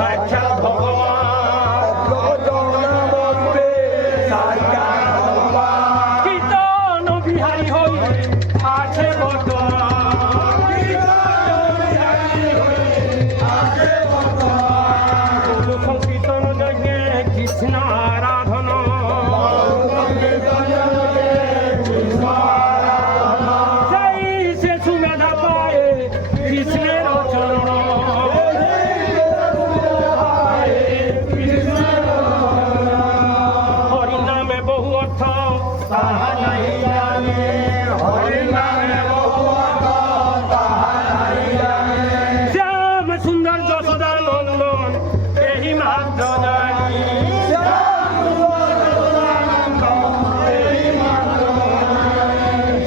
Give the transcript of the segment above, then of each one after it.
সাক্ষাৎ ভগবান কীর্তন বিহারী হই আছে সংকীর্তন যজ্ঞে কৃষ্ণ আরাধন সেই সে সুমেধা পায়ে কৃষ্ণের চরণ হরি নামে বহু অর্থ তাহা নাই জানে হরি নামে বহু অর্থ তাহা নাই জানে শ্যাম সুন্দর যশোদা নন্দন এই মাত্র জানি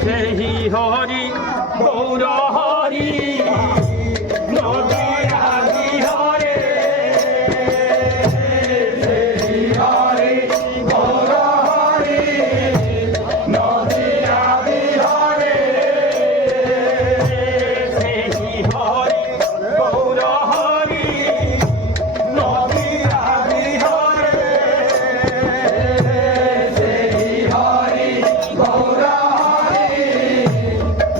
সেই হরি গৌর হরি নদী আদি হরে সেই হরি গৌর হরি নদী আদি হরে সেই হরি গৌর হরি নদী আদি হরে সেই হরি গৌর হরি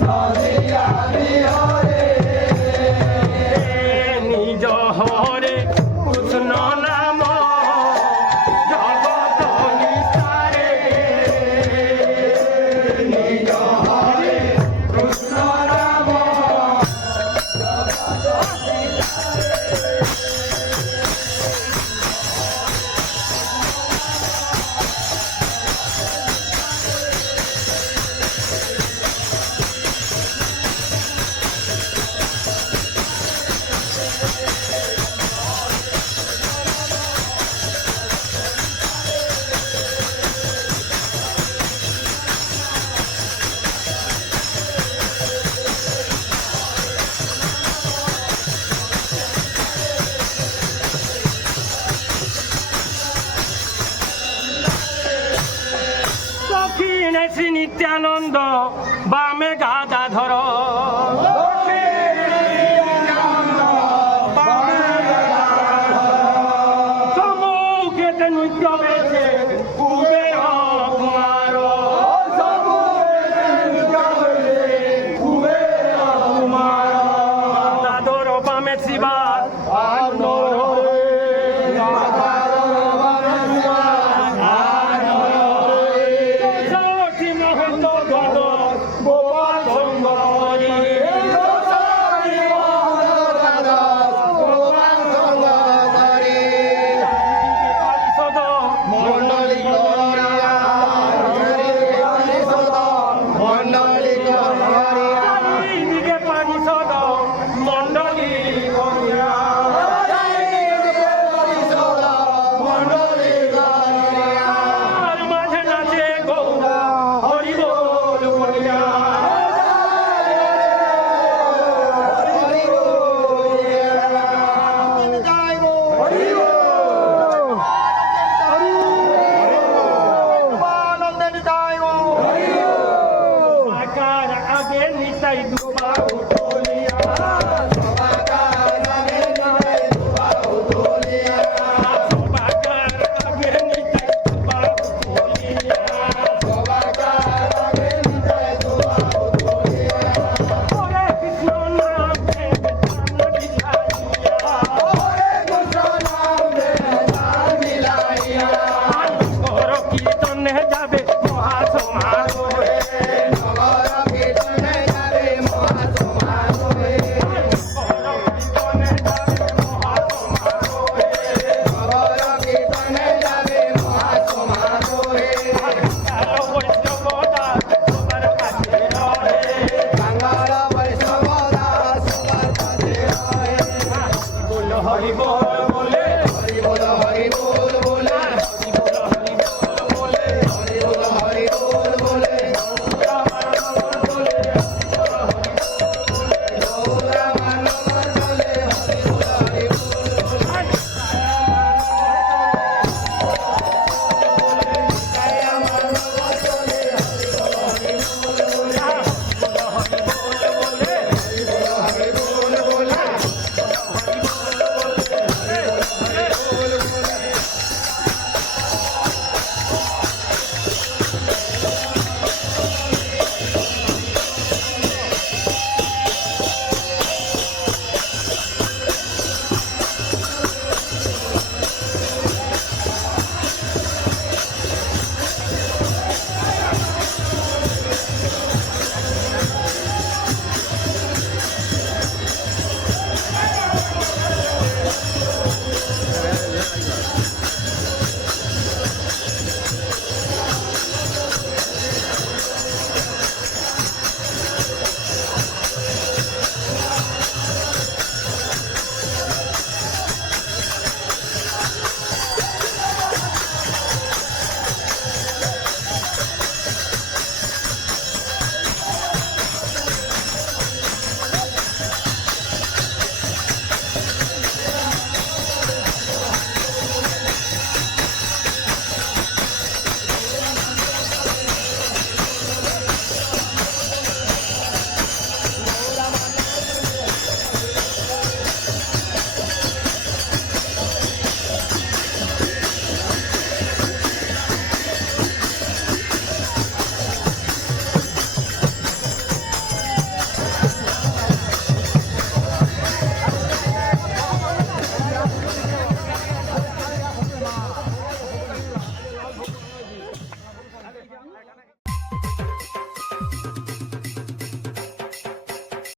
নদী আদি হরে নিজ হরে কৃষ্ণ নাম জগত নিস্তারে নিজ হরে কৃষ্ণ নাম দক্ষিণে শ্রী নিত্যানন্দ বামে গাদাধর সম্মুখেতে নৃত্য বেছে কুবের কুমার দাদর বামে শিবা হরিবল